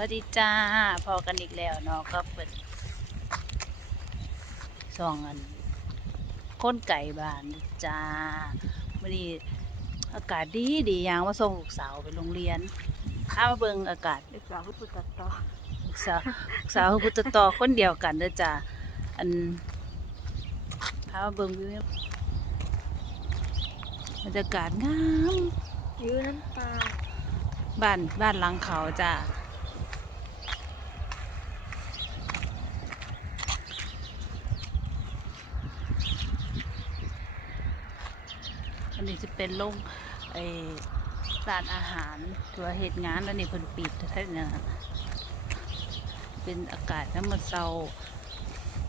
วัสดีจ้า พอกันอีกแล้วเนาะก็เปิดสองอันค้นไก่บานจ้าวันนี้อากาศดีดียางว่าส่งลูกสาวไปโรงเรียนข้ามาเบิงอากาศเด็กสาวพุทธตัดต่อลูกสาวลูกสาวพุทธต่อคนเดียวกันเด้อจ้าอันข้ามาเบิงวิวบรรยากาศงามยื้อน้ำตาบ้านบ้านหลังเขาจ้า อันนี้จะเป็นโรงไอร้านอาหารทัวเหตุงานแล้วนี่เพิ่นปิดท้ๆนะเป็นอากาศน้ำมันเศร้า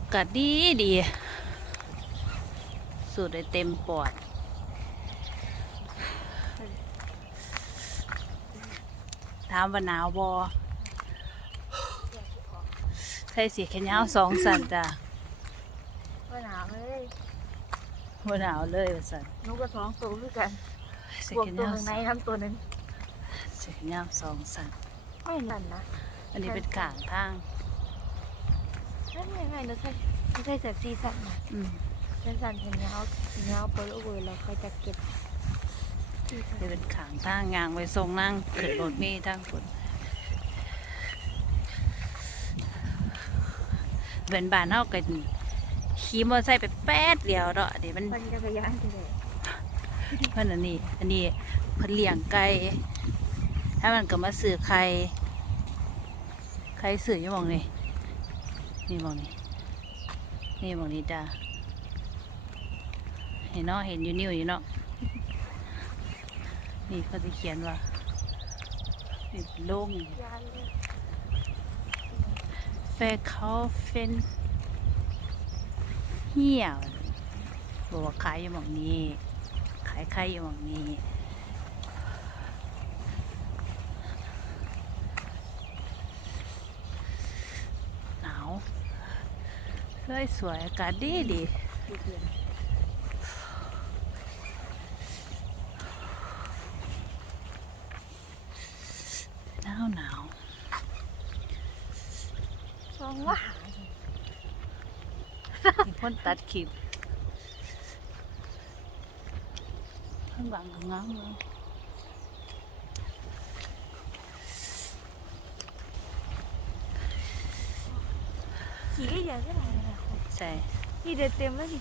อากาศดีดี สูดได้เต็มปอดถามว่าหนาวบอใส่สีแขนยาวสองสันจ้ะว่าหนาวเลย ว่าหนาวเลยว่าสันหนูก็สองตัวด้วยกันใส่บวกแขนตัวยาวข้างในทำตัวหนึงใส่แขนยาวสองสันไม่นั่นนะอันนี้เป็นข่างทาง นั่นยังไงนะใช่ไม่ใช่แบบซีซั่นนะอืมซีซั่นเห็นเงาเงาเปิดโอเวอร์เราค่อยจะเก็บซีซั่นนี่เป็นข่างทางยางไว้ทรงนั่งขึ้นรถเมีทางฝนเป็นบ้านเฮากัน ขี่มอเตอร์ไซค์ไปแป๊ดเดียวเนาะอันนี้มันมันจักรยานไปเลยเพิ่นอันนี้ อันนี้เพิ่นเลี้ยงไก่ถ้ามันก็มาซื้อไข่ไข่ซื้ออยู่หมองนี่นี่หมองนี่นี่หมองนี่จ้าเห็นเนาะเห็นอยู่นิ้วอยู่เนาะนี่เขาจะเขียนว่านี่เป็นโล่งยานเลยแฟเขาเฟน เหี่ยวบอกว่าขายอยู่หม่องนี้ ขายไข่อยู่หม่องนี้หนาวสวยสวยอากาศดีดีดูเหนาวหนาวสองว่า มีคนตัดคลิปข้างหลังก็ง้างเลยขี่ได้เยอะก็ได้นะคุณใส่นี่เดือดเต็มแล้วดิ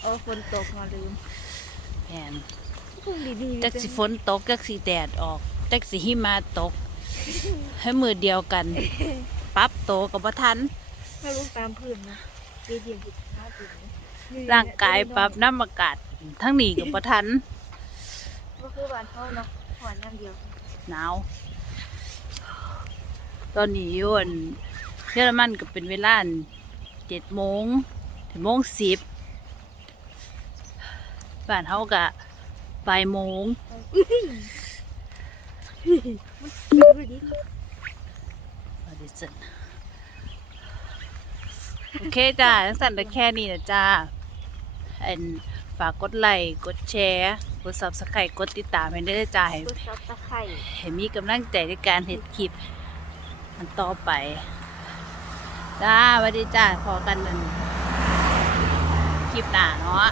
เออฝนตกมาลืมแผนพุ่งดีๆจักสิฝนตกจักสิแดดออกจักสิหิมะตก ให้มือเดียวกัน ปรับโตวกับบ่ทันไม่รู้ตามพื้นนะเดียวเดียวอยู่หน้าพื้นนี่ร่างกายปรับน้ำอากาศทั้งนี้กับบ่ทันก็คือบ้านเขาเนาะหอนอย่างเดียวหนาว ตอนนี้อยอั่นเยอรมันก็เป็นเวลาเจ็ดโมงถึงโมงสิบบ้านเฮาก็บ่ายโมงดูดิอ ดิสันโอเคจ้าทั้งสันแต่แค่นี้นะจ้าอันฝากกดไลค์กดแชร์กด subscribe กดติดตามให้ได้อจ้าให้กดซับตะไคร่ให้มีกำลังใจในการเห็ดคลิปมันต่อไป จ้าสวัสดีจ้าพอกันนั่นคลิปหน้าเนาะ